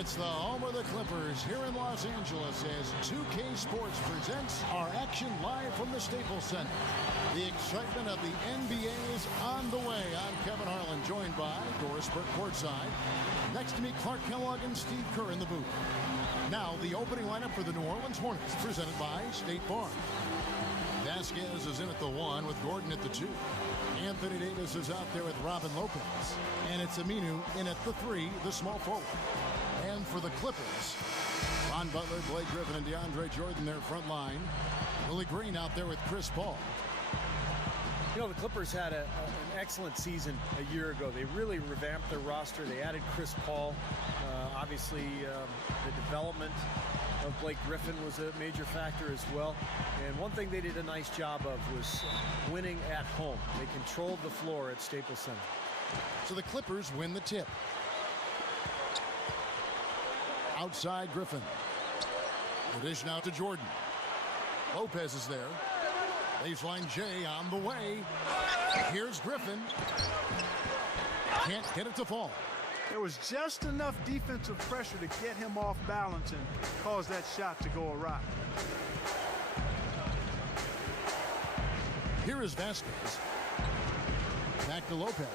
It's the home of the Clippers here in Los Angeles as 2K Sports presents our action live from the Staples Center. The excitement of the NBA is on the way. I'm Kevin Harlan, joined by Doris Burke courtside. Next to me, Clark Kellogg and Steve Kerr in the booth. Now, the opening lineup for the New Orleans Hornets, presented by State Farm. Vasquez is in at the 1 with Gordon at the 2. Anthony Davis is out there with Robin Lopez. And it's Aminu in at the 3, the small forward. And for the Clippers, Ron Butler, Blake Griffin, and DeAndre Jordan, their front line. Willie Green out there with Chris Paul. You know, the Clippers had an excellent season a year ago. They really revamped their roster. They added Chris Paul. Obviously, the development of Blake Griffin was a major factor as well. And one thing they did a nice job of was winning at home. They controlled the floor at Staples Center. So the Clippers win the tip. Outside Griffin. The dish now to Jordan. Lopez is there. Baseline J on the way. Here's Griffin. Can't get it to fall. There was just enough defensive pressure to get him off balance and cause that shot to go awry. Here is Vasquez. Back to Lopez.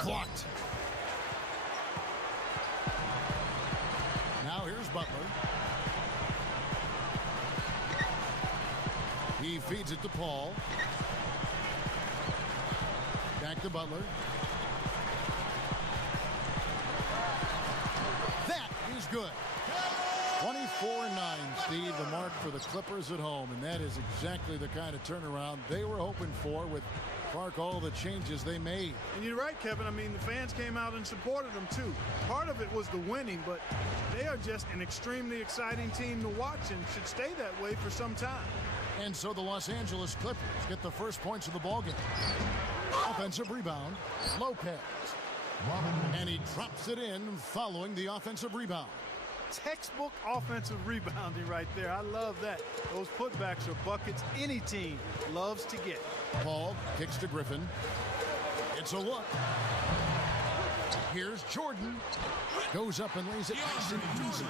Clocked. Now here's Butler. He feeds it to Paul. Back to Butler. That is good. 24-9, Steve, the mark for the Clippers at home. And that is exactly the kind of turnaround they were hoping for with Clark, all the changes they made. And you're right, Kevin. I mean, the fans came out and supported them, too. Part of it was the winning, but they are just an extremely exciting team to watch and should stay that way for some time. And so the Los Angeles Clippers get the first points of the ballgame. Offensive rebound, Lopez. And he drops it in following the offensive rebound. Textbook offensive rebounding right there. I love that. Those putbacks are buckets any team loves to get. Paul kicks to Griffin. It's a look. Here's Jordan. Goes up and lays it nice and easy.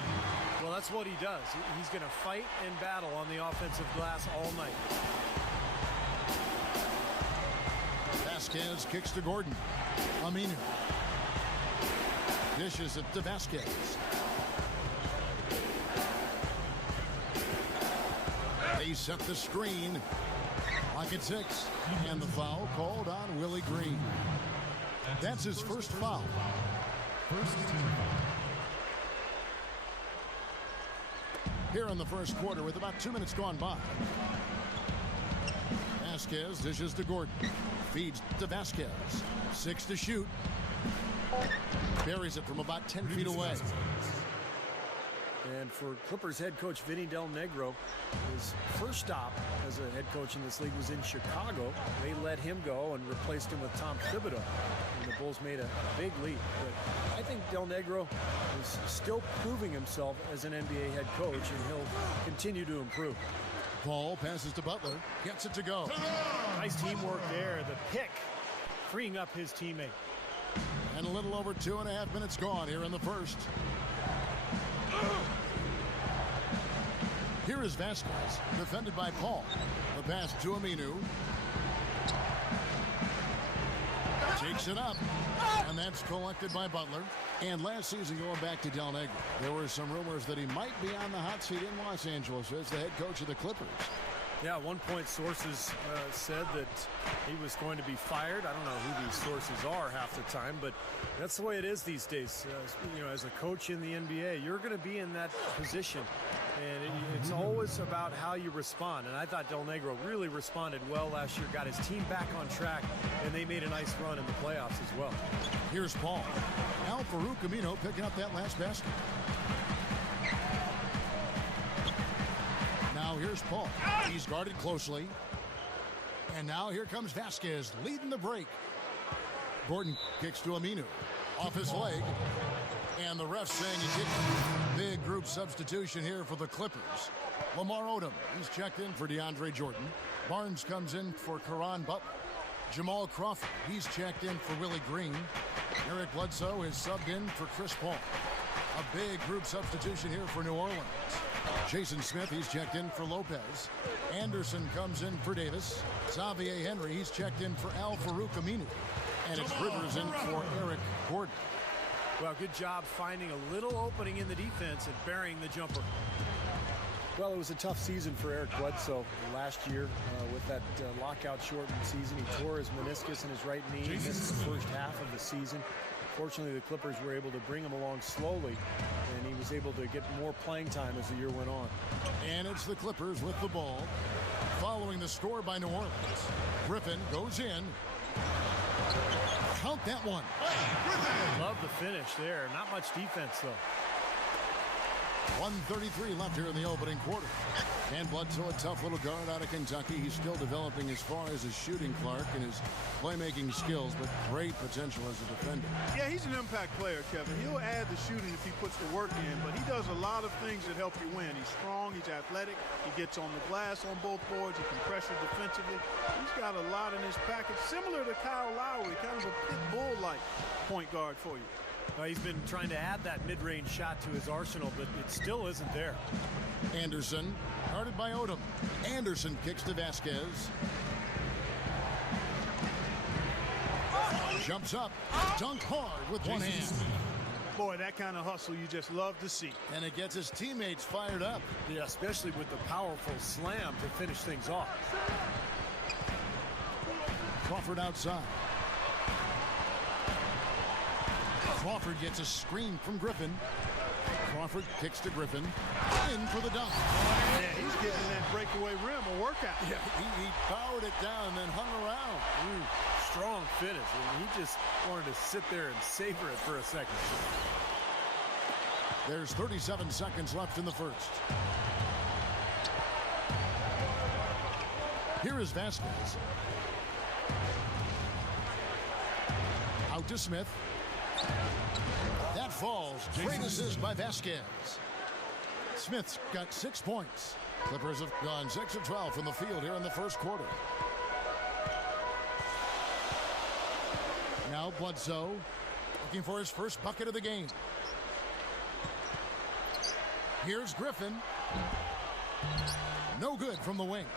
Well, that's what he does. He's going to fight and battle on the offensive glass all night. Vasquez kicks to Gordon. Aminu. Dishes it to Vasquez. They set the screen. Lock at 6. And the foul called on Willie Green. That's his first foul. First team foul. Here in the first quarter with about 2 minutes gone by. Vasquez dishes to Gordon. Feeds to Vasquez. 6 to shoot. Buries it from about 10 feet away. And for Clippers head coach Vinny Del Negro, his first stop as a head coach in this league was in Chicago. They let him go and replaced him with Tom Thibodeau. And the Bulls made a big leap. But I think Del Negro is still proving himself as an NBA head coach, and he'll continue to improve. Paul passes to Butler. Gets it to go. Nice teamwork there. The pick freeing up his teammate. And a little over 2.5 minutes gone here in the first. Here is Vasquez, defended by Paul. The pass to Aminu. Takes it up, and that's collected by Butler. And last season, going back to Del Negro, there were some rumors that he might be on the hot seat in Los Angeles as the head coach of the Clippers. Yeah, at one point sources said that he was going to be fired. I don't know who these sources are half the time, but that's the way it is these days. As a coach in the NBA, you're going to be in that position, and it's always about how you respond. And I thought Del Negro really responded well last year, got his team back on track, and they made a nice run in the playoffs as well. Here's Paul. Al-Farouq Aminu picking up that last basket. Now here's Paul. He's guarded closely. And now here comes Vasquez leading the break. Gordon kicks to Aminu. Off his leg. And the ref saying he did big group substitution here for the Clippers. Lamar Odom, he's checked in for DeAndre Jordan. Barnes comes in for Caron Butler. Jamal Crawford, he's checked in for Willie Green. Eric Bledsoe is subbed in for Chris Paul. A big group substitution here for New Orleans. Jason Smith, he's checked in for Lopez. Anderson comes in for Davis. Xavier Henry, he's checked in for Al Farouk Aminu. And it's Rivers in for Eric Gordon. Well, good job finding a little opening in the defense and burying the jumper. Well, it was a tough season for Eric Bledsoe last year with that lockout-shortened season. He tore his meniscus in his right knee. He missed the first half of the season. Fortunately, the Clippers were able to bring him along slowly, and he was able to get more playing time as the year went on. And it's the Clippers with the ball. Following the score by New Orleans. Griffin goes in. Count that one. Love the finish there. Not much defense, though. 1:33 left here in the opening quarter. And Bledsoe, a tough little guard out of Kentucky. He's still developing as far as his shooting, Clark, and his playmaking skills, but great potential as a defender. Yeah, he's an impact player, Kevin. He'll add the shooting if he puts the work in, but he does a lot of things that help you win. He's strong, he's athletic, he gets on the glass on both boards, he can pressure defensively. He's got a lot in his package, similar to Kyle Lowry, kind of a pit bull-like point guard for you. He's been trying to add that mid-range shot to his arsenal, but it still isn't there. Anderson, guarded by Odom. Anderson kicks to Vasquez. Jumps up, dunk hard with one hand. Boy, that kind of hustle you just love to see. And it gets his teammates fired up. Yeah, especially with the powerful slam to finish things off. Crawford outside. Crawford gets a screen from Griffin. Crawford kicks to Griffin. In for the dunk. Yeah, he's giving that breakaway rim a workout. Yeah, he powered it down and then hung around. Strong finish. And he just wanted to sit there and savor it for a second. There's 37 seconds left in the first. Here is Vasquez. Out to Smith. That falls. Great assist by Vasquez. Smith's got 6 points. Clippers have gone 6 of 12 from the field here in the first quarter. Now Bledsoe looking for his first bucket of the game. Here's Griffin. No good from the wing.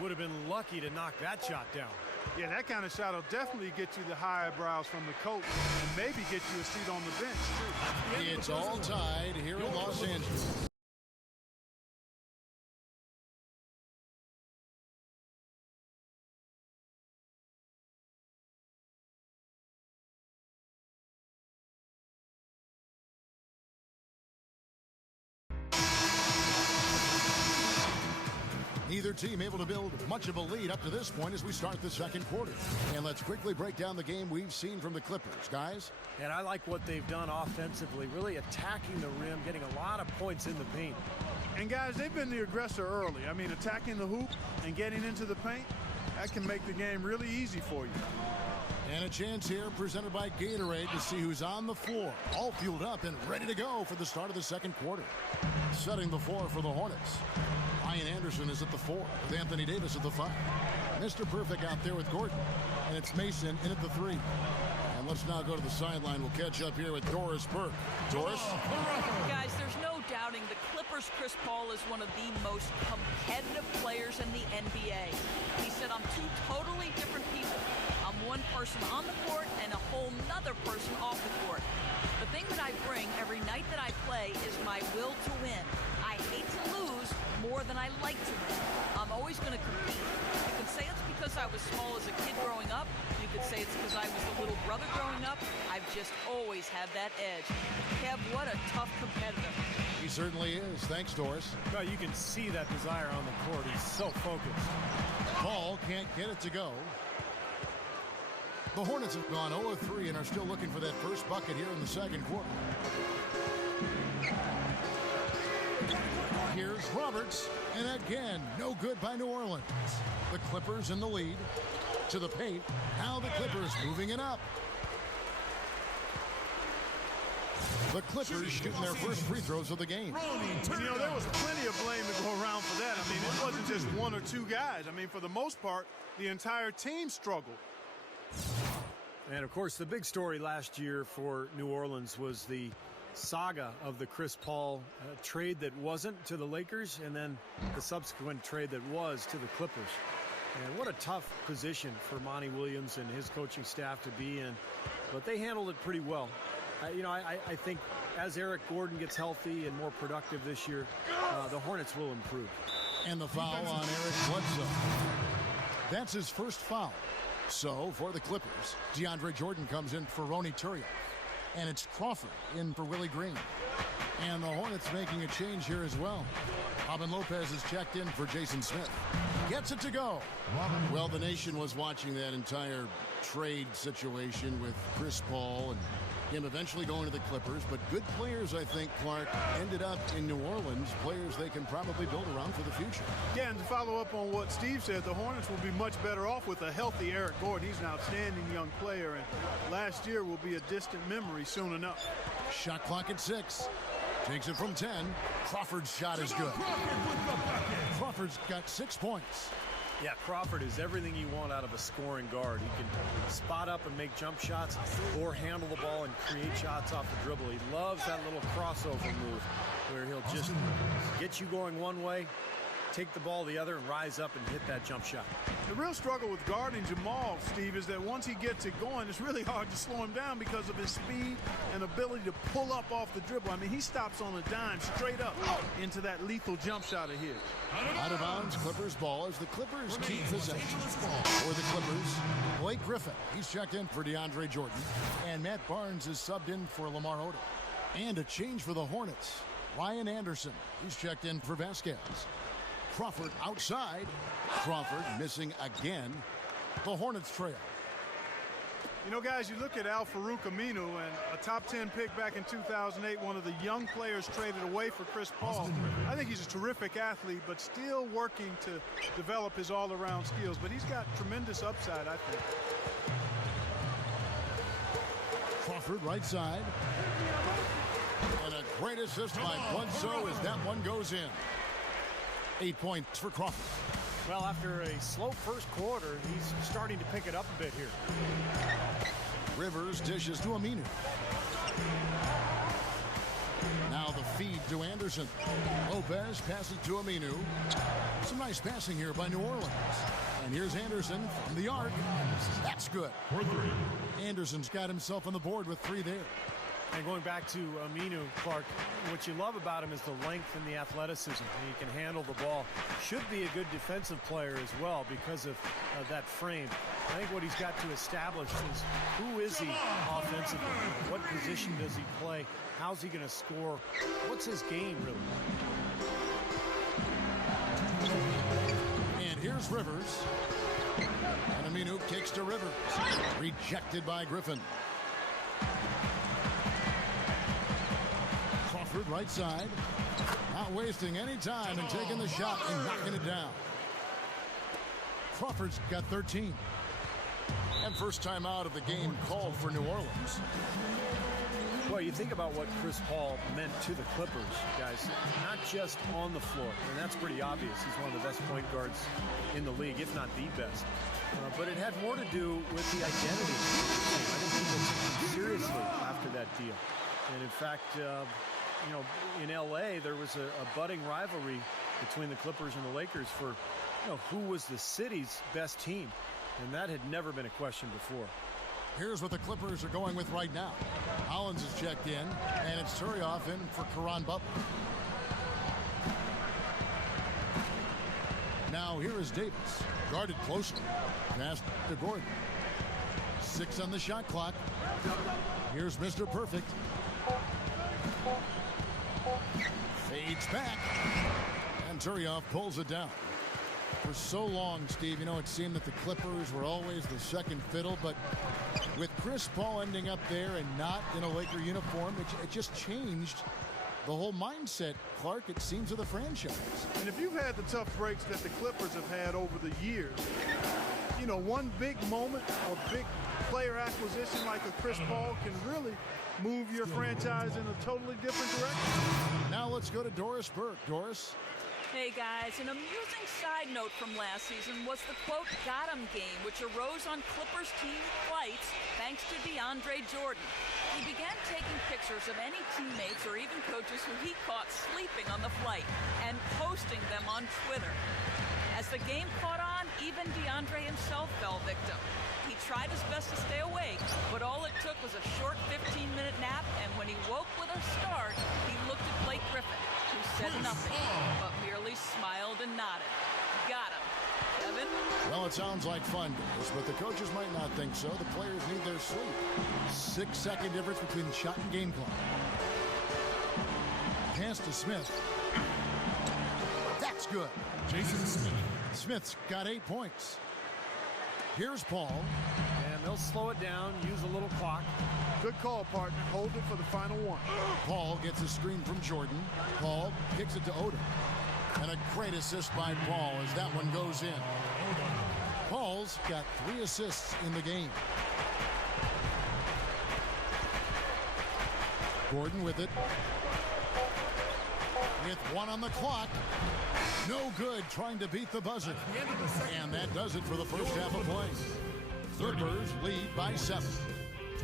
Would have been lucky to knock that shot down. Yeah, that kind of shot will definitely get you the high eyebrows from the coach and maybe get you a seat on the bench, too. It's all tied here in Los Angeles. Neither team able to build much of a lead up to this point as we start the second quarter. And let's quickly break down the game we've seen from the Clippers, guys. And I like what they've done offensively, really attacking the rim, getting a lot of points in the paint. And guys, they've been the aggressor early. I mean, attacking the hoop and getting into the paint, that can make the game really easy for you. And a chance here presented by Gatorade to see who's on the floor. All fueled up and ready to go for the start of the second quarter. Setting the floor for the Hornets. Ryan Anderson is at the 4 with Anthony Davis at the 5. Mr. Perfect out there with Gordon. And it's Mason in at the 3. And let's now go to the sideline. We'll catch up here with Doris Burke. Doris? Guys, there's no doubting the Clippers' Chris Paul is one of the most competitive players in the NBA. He said, I'm two totally different people. I'm one person on the court and a whole nother person off the court. The thing that I bring every night that I play is my will to win. I hate to lose more than I like to win. I'm always going to compete. You could say it's because I was small as a kid growing up. You could say it's because I was the little brother growing up. I've just always had that edge. Kev, what a tough competitor. He certainly is. Thanks, Doris. Well, you can see that desire on the court. He's so focused. Paul can't get it to go. The Hornets have gone 0-3 and are still looking for that first bucket here in the second quarter. Here's Roberts, and again, no good by New Orleans. The Clippers in the lead. To the paint. Now the Clippers moving it up. The Clippers shooting their first free throws of the game. You know, there was plenty of blame to go around for that. I mean, it wasn't just one or two guys. I mean, for the most part, the entire team struggled. And, of course, the big story last year for New Orleans was the saga of the Chris Paul trade that wasn't to the Lakers and then the subsequent trade that was to the Clippers. And what a tough position for Monty Williams and his coaching staff to be in. But they handled it pretty well. I think as Eric Gordon gets healthy and more productive this year, the Hornets will improve. And the foul on Eric Bledsoe. That's his first foul. So, for the Clippers, DeAndre Jordan comes in for Ronny Turiaf. And it's Crawford in for Willie Green. And the Hornets making a change here as well. Robin Lopez is checked in for Jason Smith. Gets it to go. Well, the nation was watching that entire trade situation with Chris Paul and him eventually going to the Clippers. But good players, I think, Clark, ended up in New Orleans. Players they can probably build around for the future. Yeah, and to follow up on what Steve said, the Hornets will be much better off with a healthy Eric Gordon. He's an outstanding young player, and last year will be a distant memory soon enough. Shot clock at 6. Takes it from 10. Crawford's shot is good. Crawford's got 6 points. Yeah, Crawford is everything you want out of a scoring guard. He can spot up and make jump shots or handle the ball and create shots off the dribble. He loves that little crossover move where he'll just get you going one way, take the ball the other, and rise up and hit that jump shot. The real struggle with guarding Jamal, Steve, is that once he gets it going, it's really hard to slow him down because of his speed and ability to pull up off the dribble. I mean, he stops on a dime straight up into that lethal jump shot of his. Out of bounds, Clippers ball as the Clippers keep possession. For the Clippers, Blake Griffin. He's checked in for DeAndre Jordan. And Matt Barnes is subbed in for Lamar Odom. And a change for the Hornets. Ryan Anderson. He's checked in for Vasquez. Crawford outside. Crawford missing again. The Hornets trail. You know, guys, you look at Al-Farouq Aminu, and a top 10 pick back in 2008, one of the young players traded away for Chris Paul. I think he's a terrific athlete, but still working to develop his all-around skills. But he's got tremendous upside, I think. Crawford right side. And a great assist by Bledsoe as that one goes in. 8 points for Crawford. Well, after a slow first quarter, he's starting to pick it up a bit here. Rivers dishes to Aminu. Now the feed to Anderson. Lopez passes to Aminu. Some nice passing here by New Orleans. And here's Anderson from the arc. That's good. Anderson's got himself on the board with 3 there. And going back to Aminu, Clark, what you love about him is the length and the athleticism. He can handle the ball. Should be a good defensive player as well because of that frame. I think what he's got to establish is who is he offensively? What position does he play? How's he going to score? What's his game, really? And here's Rivers. And Aminu kicks to Rivers. Rejected by Griffin. Crawford right side. Not wasting any time and taking the shot and knocking it down. Crawford's got 13. And first time out of the game called for New Orleans. Well, you think about what Chris Paul meant to the Clippers, guys, not just on the floor, and that's pretty obvious. He's one of the best point guards in the league, if not the best. But it had more to do with the identity. I think people took him seriously after that deal. And in fact, in L.A., there was a budding rivalry between the Clippers and the Lakers for who was the city's best team. And that had never been a question before. Here's what the Clippers are going with right now. Hollins is checked in, and it's Turiaf in for Caron Butler. Now here is Davis, guarded closely. Pass to Gordon. 6 on the shot clock. Here's Mr. Perfect. Fades back, and Turiaf pulls it down. For so long, Steve, it seemed that the Clippers were always the second fiddle, but with Chris Paul ending up there and not in a Laker uniform, it just changed the whole mindset, Clark, it seems, of the franchise. And if you've had the tough breaks that the Clippers have had over the years, one big moment or big player acquisition like a Chris Paul can really move your franchise in a totally different direction. Now let's go to Doris Burke. Doris? Hey guys, an amusing side note from last season was the quote "got 'em" game, which arose on Clippers team flights thanks to DeAndre Jordan. He began taking pictures of any teammates or even coaches who he caught sleeping on the flight and posting them on Twitter. As the game caught on, even DeAndre himself fell victim. He tried his best to stay awake, but all it took was a short 15-minute nap, and when he woke with a start, he looked at Blake Griffin, who said nothing, but merely smiled and nodded. Got him. Kevin? Well, it sounds like fun, guys, but the coaches might not think so. The players need their sleep. 6-second difference between the shot and game clock. Pass to Smith. That's good. Jason Smith. Smith's got 8 points. Here's Paul. And they'll slow it down, use a little clock. Good call, partner. Hold it for the final one. Paul gets a screen from Jordan. Paul kicks it to Odom. And a great assist by Paul as that one goes in. Paul's got 3 assists in the game. Gordon with it. With 1 on the clock. No good trying to beat the buzzer. And that does it for the first half of play. Clippers lead by 7.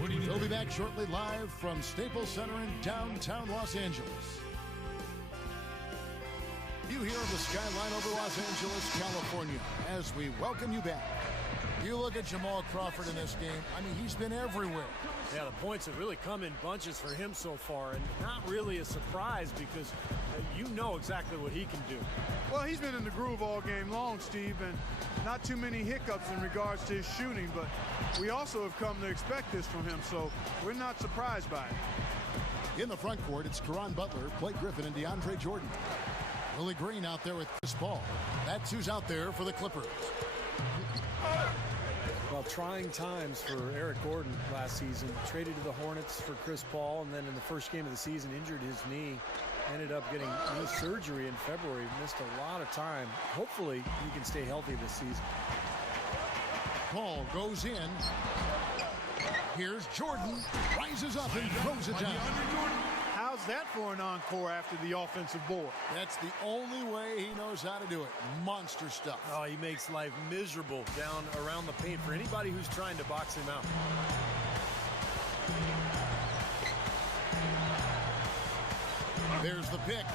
We'll be back shortly live from Staples Center in downtown Los Angeles. You hear the skyline over Los Angeles, California, as we welcome you back. You look at Jamal Crawford in this game. I mean, he's been everywhere. Yeah, the points have really come in bunches for him so far, and not really a surprise because you know exactly what he can do. Well, he's been in the groove all game long, Steve, and not too many hiccups in regards to his shooting, but we also have come to expect this from him, so we're not surprised by it. In the front court, it's Caron Butler, Blake Griffin, and DeAndre Jordan. Willie Green out there with Chris Paul. That's who's out there for the Clippers. Well, trying times for Eric Gordon last season. Traded to the Hornets for Chris Paul, and then in the first game of the season injured his knee. Ended up getting knee surgery in February. Missed a lot of time. Hopefully he can stay healthy this season. Paul goes in. Here's Jordan. Rises up and throws it down. How's that for an encore after the offensive board? That's the only way he knows how to do it. Monster stuff. Oh, he makes life miserable down around the paint for anybody who's trying to box him out. There's the pick.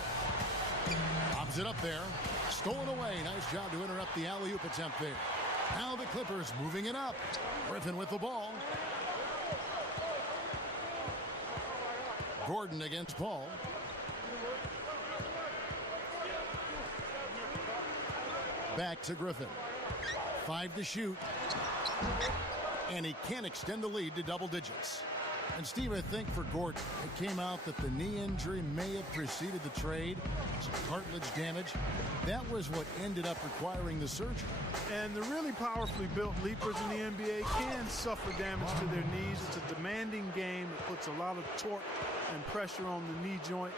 Lobs it up there. Stolen away. Nice job to interrupt the alley-oop attempt there. Now the Clippers moving it up. Griffin with the ball. Gordon against Paul. Back to Griffin. 5 to shoot. And he can't extend the lead to double digits. And Steve, I think for Gordon, it came out that the knee injury may have preceded the trade. Some cartilage damage. That was what ended up requiring the surgery. And the really powerfully built leapers in the NBA can suffer damage to their knees. It's a demanding game. It puts a lot of torque and pressure on the knee joint.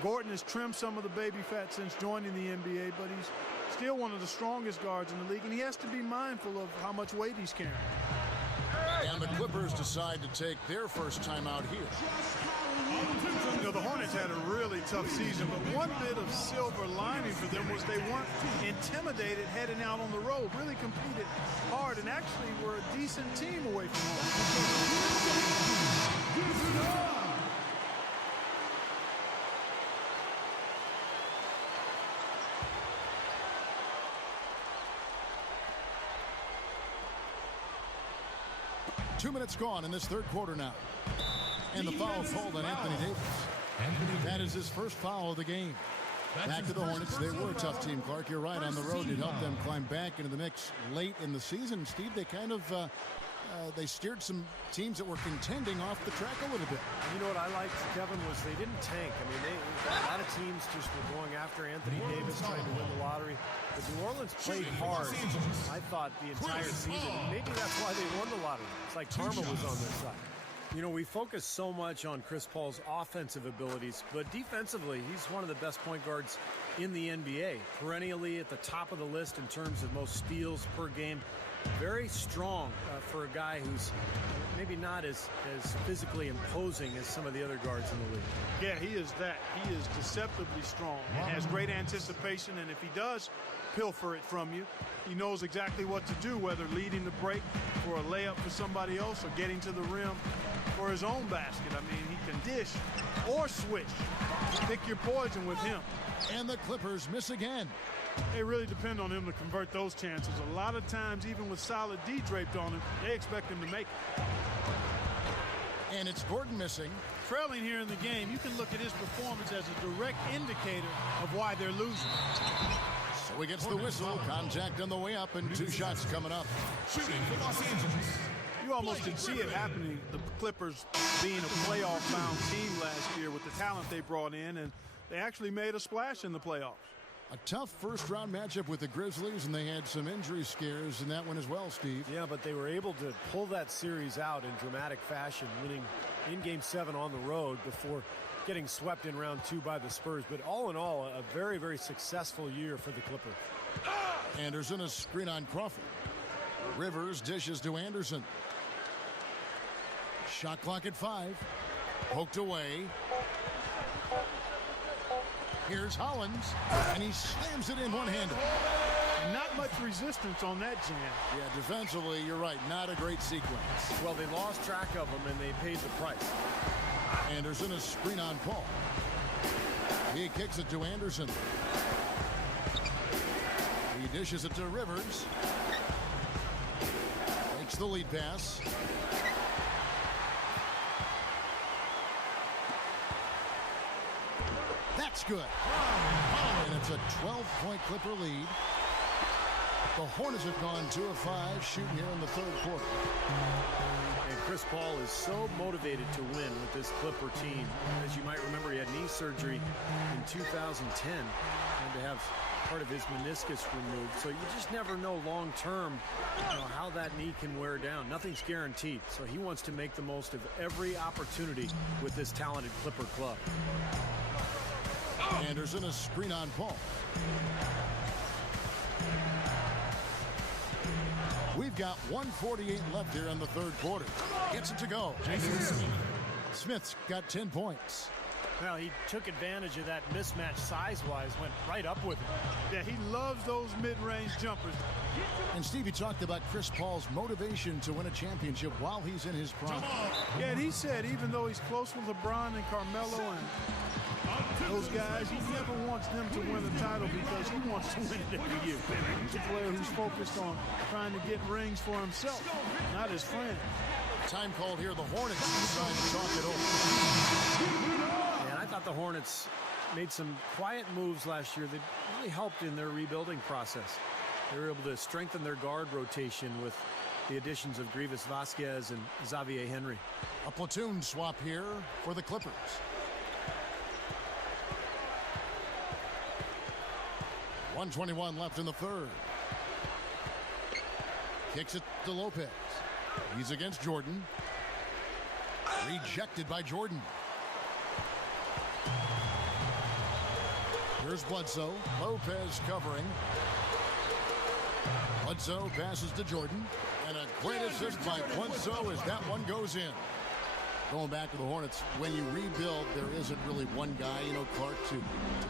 Gordon has trimmed some of the baby fat since joining the NBA, but he's still one of the strongest guards in the league, and he has to be mindful of how much weight he's carrying. And the Clippers decide to take their first time out here. You know, the Hornets had a really tough season, but one bit of silver lining for them was they weren't intimidated heading out on the road, really competed hard, and actually were a decent team away from home. 2 minutes gone in this third quarter now. And the foul called on Anthony Davis. That is his first foul of the game. Back to the Hornets. They were a tough team, Clark. You're right, on the road. It helped them climb back into the mix late in the season. Steve, they kind of they steered some teams that were contending off the track a little bit. You know what I liked, Kevin, was they didn't tank. I mean, a lot of teams just were going after Anthony Davis, trying to win the lottery. But New Orleans played hard, I thought, the entire season. Maybe that's why they won the lottery. It's like karma was on their side. You know, we focus so much on Chris Paul's offensive abilities, but defensively, he's one of the best point guards in the NBA. Perennially at the top of the list in terms of most steals per game. Very strong for a guy who's maybe not as physically imposing as some of the other guards in the league. Yeah, he is that. He is deceptively strong and has great anticipation, and if he does pilfer it from you, he knows exactly what to do, whether leading the break for a layup for somebody else or getting to the rim for his own basket. I mean, he can dish or switch. Pick your poison with him. And the Clippers miss again. They really depend on him to convert those chances. A lot of times, even with solid D draped on him, they expect him to make it. And it's Gordon missing. Trailing here in the game, you can look at his performance as a direct indicator of why they're losing. So he gets the whistle. Contact on the way up, and 2 shots coming up. Shooting for Los Angeles. You almost could see it happening, the Clippers being a playoff-bound team last year with the talent they brought in, and they actually made a splash in the playoffs. A tough first-round matchup with the Grizzlies, and they had some injury scares in that one as well, Steve. Yeah, but they were able to pull that series out in dramatic fashion, winning in Game 7 on the road before getting swept in round 2 by the Spurs. But all in all, a very, very successful year for the Clippers. Anderson, a screen on Crawford. Rivers dishes to Anderson. Shot clock at 5. Poked away. Here's Hollins, and he slams it in one-handed. Not much resistance on that jam. Yeah, defensively, you're right, not a great sequence. Well, they lost track of him, and they paid the price. Anderson, a screen on Paul. He kicks it to Anderson. He dishes it to Rivers. Makes the lead pass. That's good. And it's a 12-point Clipper lead. The Hornets have gone 2 of 5 shooting here in the 3rd quarter. And Chris Paul is so motivated to win with this Clipper team. As you might remember, he had knee surgery in 2010 and to have part of his meniscus removed. So you just never know long-term how that knee can wear down. Nothing's guaranteed. So he wants to make the most of every opportunity with this talented Clipper club. Anderson, a screen on Paul. We've got 1:48 left here in the 3rd quarter. Gets it to go. Jason Smith. Smith's got 10 points. Well, he took advantage of that mismatch size-wise, went right up with it. Yeah, he loves those mid-range jumpers. And Stevie talked about Chris Paul's motivation to win a championship while he's in his prime. Yeah, and he said even though he's close with LeBron and Carmelo and those guys, he never wants them to win a title because he wants to win it every year. He's a player who's focused on trying to get rings for himself, not his friend. Time called here. The Hornets decide to talk it over. And I thought the Hornets made some quiet moves last year that really helped in their rebuilding process. They were able to strengthen their guard rotation with the additions of Grievous Vasquez and Xavier Henry. A platoon swap here for the Clippers. .121 left in the 3rd. Kicks it to Lopez. He's against Jordan. Rejected by Jordan. Here's Bledsoe. Lopez covering. Bledsoe passes to Jordan. And a great assist by Bledsoe as that one goes in. Going back to the Hornets, when you rebuild, there isn't really one guy, Clark, to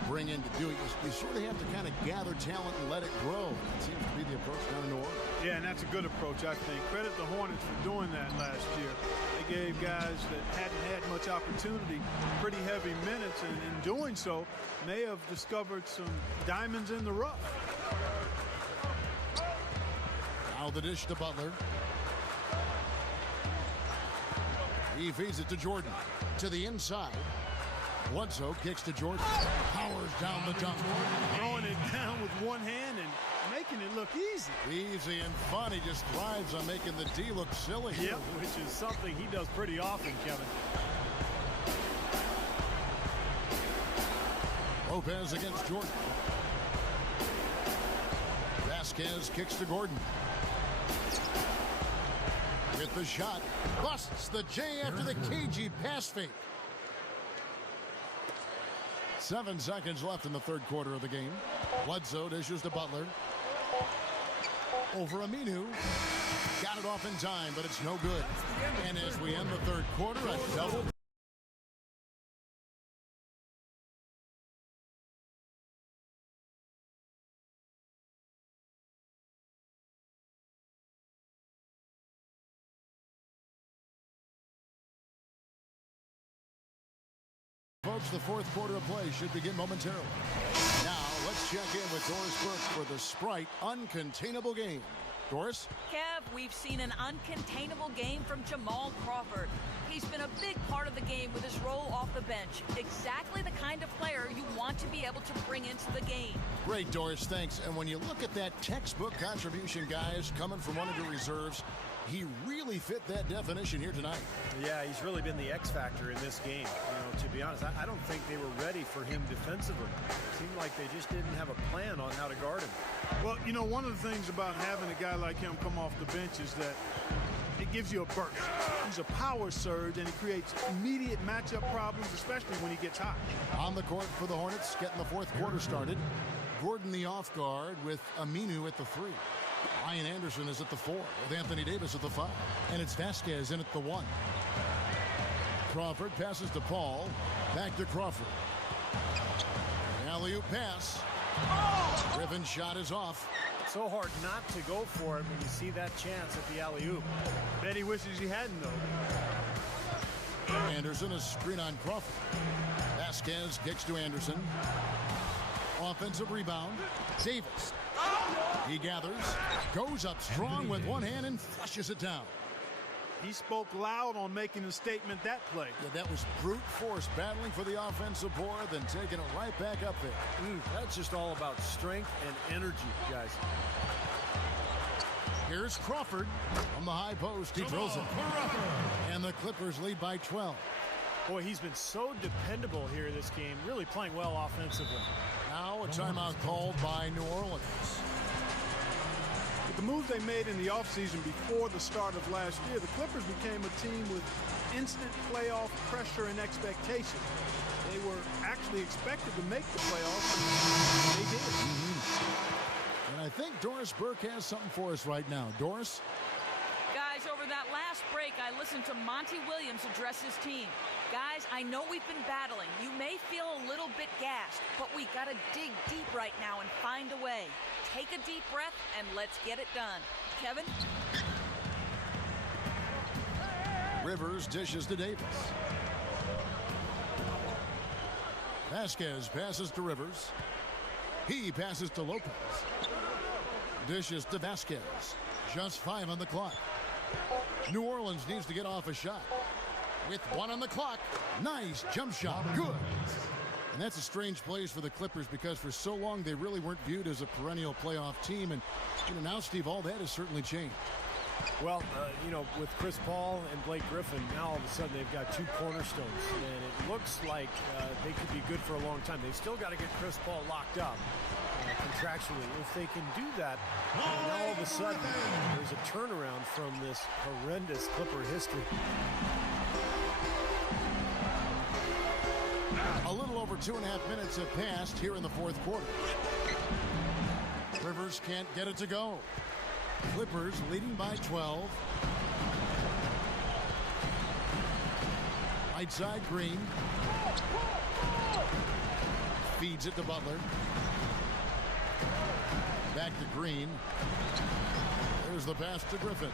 bring in to do it. You sort of have to kind of gather talent and let it grow. It seems to be the approach down in New Orleans. Yeah, and that's a good approach, I think. Credit the Hornets for doing that last year. They gave guys that hadn't had much opportunity pretty heavy minutes, and in doing so, may have discovered some diamonds in the rough. Now the dish to Butler. He feeds it to Jordan. To the inside. Bledsoe kicks to Jordan. Powers down the dunk. Throwing it down with one hand and making it look easy. Easy and fun. He just thrives on making the D look silly. Yep, which is something he does pretty often, Kevin. Lopez against Jordan. Vasquez kicks to Gordon. With the shot. Busts the J after the cagey pass fake. 7 seconds left in the 3rd quarter of the game. Bledsoe dishes to Butler. Over Aminu. Got it off in time, but it's no good. And as we end the third quarter, a double. Folks, the fourth quarter of play should begin momentarily. Now, let's check in with Doris Burke for the Sprite Uncontainable Game. Doris? Kev, we've seen an uncontainable game from Jamal Crawford. He's been a big part of the game with his role off the bench. Exactly the kind of player you want to be able to bring into the game. Great, Doris, thanks. And when you look at that textbook contribution, guys, coming from one of your reserves, he really fit that definition here tonight. Yeah, he's really been the X factor in this game. To be honest, I don't think they were ready for him defensively. It seemed like they just didn't have a plan on how to guard him. Well, one of the things about having a guy like him come off the bench is that it gives you a burst. He's a power surge, and he creates immediate matchup problems, especially when he gets hot. On the court for the Hornets, getting the fourth quarter started. Gordon the off guard with Aminu at the 3. Ryan Anderson is at the 4 with Anthony Davis at the 5. And it's Vasquez in at the 1. Crawford passes to Paul. Back to Crawford. Alley-oop pass. Griffin's shot is off. So hard not to go for it when you see that chance at the alley-oop. Bet he wishes he hadn't, though. Anderson is screen on Crawford. Vasquez kicks to Anderson. Offensive rebound. Davis. He gathers, goes up strong with one hand and flushes it down. He spoke loud on making a statement that play. Yeah, that was brute force battling for the offensive board, then taking it right back up there. That's just all about strength and energy, guys. Here's Crawford from the high post. He drills it. And the Clippers lead by 12. Boy, he's been so dependable here in this game, really playing well offensively. Now a timeout called by New Orleans. With the moves they made in the offseason before the start of last year, the Clippers became a team with instant playoff pressure and expectation. They were actually expected to make the playoffs. They did. And I think Doris Burke has something for us right now. Doris? Guys, over that last break, I listened to Monty Williams address his team. Guys, I know we've been battling. You may feel a little bit gassed, but we got to dig deep right now and find a way. Take a deep breath and let's get it done. Kevin? Rivers dishes to Davis. Vasquez passes to Rivers. He passes to Lopez. Dishes to Vasquez. Just 5 on the clock. New Orleans needs to get off a shot. With 1 on the clock. Nice jump shot. Good. And that's a strange place for the Clippers because for so long they really weren't viewed as a perennial playoff team. And now, Steve, all that has certainly changed. Well, with Chris Paul and Blake Griffin, now all of a sudden they've got 2 cornerstones. And it looks like they could be good for a long time. They've still got to get Chris Paul locked up contractually. If they can do that, now all of a sudden there's a turnaround from this horrendous Clipper history. A little over 2.5 minutes have passed here in the fourth quarter. Rivers can't get it to go. Clippers leading by 12. Right side, Green. Feeds it to Butler. Back to Green. There's the pass to Griffin.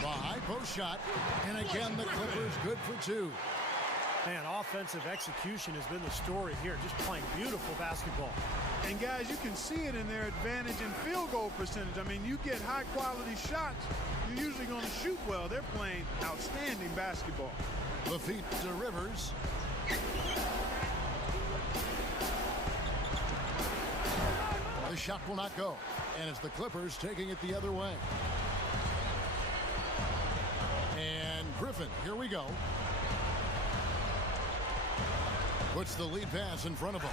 The high post shot. And again, the Clippers good for 2. Man, offensive execution has been the story here. Just playing beautiful basketball. And guys, you can see it in their advantage in field goal percentage. I mean, you get high quality shots, you're usually going to shoot well. They're playing outstanding basketball. The feet to Rivers. The shot will not go. And it's the Clippers taking it the other way. And Griffin, here we go. Puts the lead pass in front of him.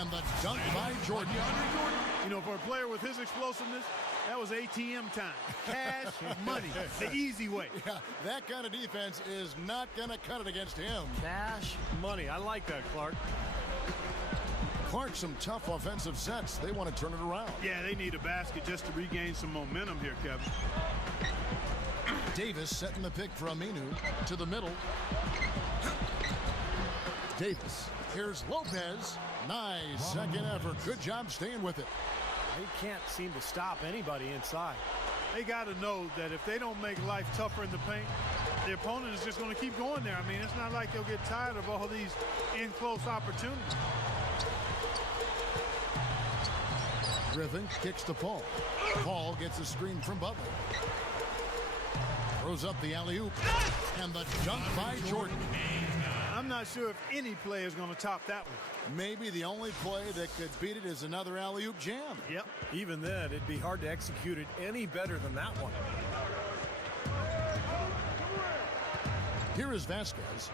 And the dunk by Jordan. For a player with his explosiveness, that was ATM time. Cash money, the easy way. Yeah, that kind of defense is not going to cut it against him. Cash money. I like that, Clark. Clark, some tough offensive sets. They want to turn it around. Yeah, they need a basket just to regain some momentum here, Kevin. Davis setting the pick for Aminu to the middle. Davis. Here's Lopez. Nice second effort. Good job staying with it. He can't seem to stop anybody inside. They got to know that if they don't make life tougher in the paint, the opponent is just going to keep going there. I mean, it's not like they'll get tired of all these in-close opportunities. Griffin kicks to Paul. Paul gets a screen from Butler. Throws up the alley-oop. And the dunk by Jordan. I'm not sure if any play is going to top that one. Maybe the only play that could beat it is another alley-oop jam. Yep. Even then, it'd be hard to execute it any better than that one. Here is Vasquez.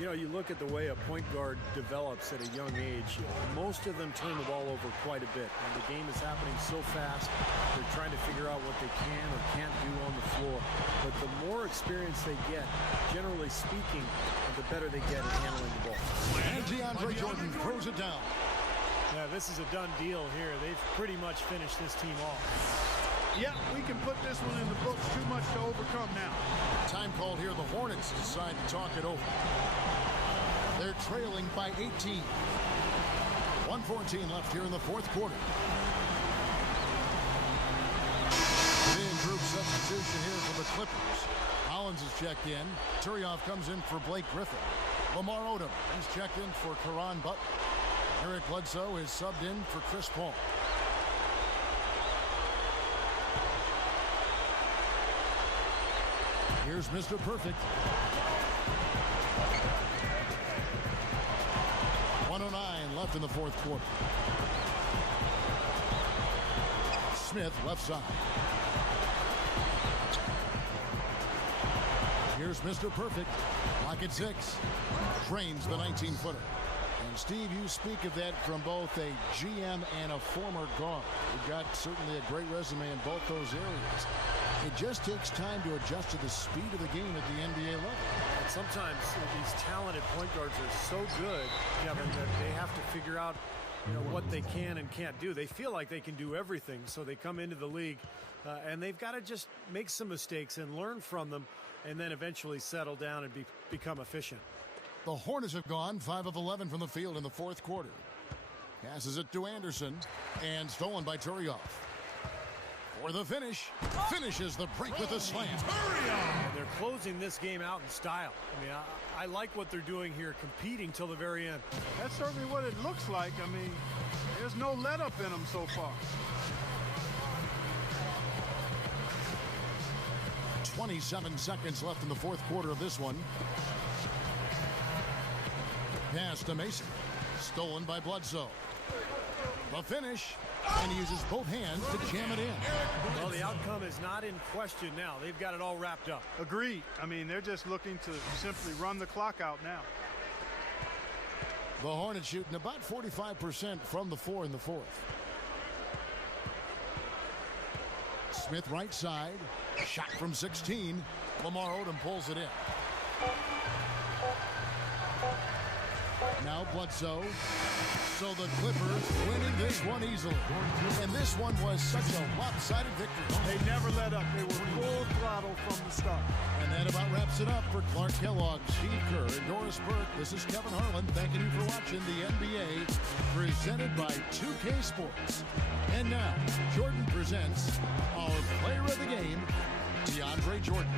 You know, you look at the way a point guard develops at a young age, most of them turn the ball over quite a bit. And the game is happening so fast, they're trying to figure out what they can or can't do on the floor. But the more experience they get, generally speaking, the better they get at handling the ball. And DeAndre Jordan throws it down. Yeah, this is a done deal here. They've pretty much finished this team off. Yeah, we can put this one in the books. Too much to overcome now. Time called here. The Hornets decide to talk it over. They're trailing by 18. 1:14 left here in the fourth quarter. In group substitution here for the Clippers. Hollins is checked in. Turioff comes in for Blake Griffin. Lamar Odom is checked in for Caron Butler. Eric Bledsoe is subbed in for Chris Paul. Here's Mr. Perfect. 1:09 left in the fourth quarter. Smith left side. Here's Mr. Perfect. Lock at 6. Trains the 19-footer. And Steve, you speak of that from both a GM and a former guard. You've got certainly a great resume in both those areas. It just takes time to adjust to the speed of the game at the NBA level. And sometimes these talented point guards are so good, Kevin, that they have to figure out what they can and can't do. They feel like they can do everything, so they come into the league, and they've got to just make some mistakes and learn from them, and then eventually settle down and become efficient. The Hornets have gone 5 of 11 from the field in the fourth quarter. Passes it to Anderson, and stolen by Turioff. For the finish, finishes the break with a slam. They're closing this game out in style. I mean, I like what they're doing here, competing till the very end. That's certainly what it looks like. I mean, there's no let up in them so far. 27 seconds left in the fourth quarter of this one. Pass to Mason. Stolen by Bledsoe. The finish. And he uses both hands to jam it in. Well, the outcome is not in question now. They've got it all wrapped up. Agreed. I mean, they're just looking to simply run the clock out now. The Hornets shooting about 45% from the floor in the fourth. Smith right side. Shot from 16. Lamar Odom pulls it in. Now Bledsoe. So the Clippers winning this one easily. And this one was such a lopsided victory. They never let up. They were full throttle from the start. And that about wraps it up for Clark Kellogg, Steve Kerr, and Doris Burke. This is Kevin Harlan thanking you for watching the NBA presented by 2K Sports. And now, Jordan presents our player of the game, DeAndre Jordan.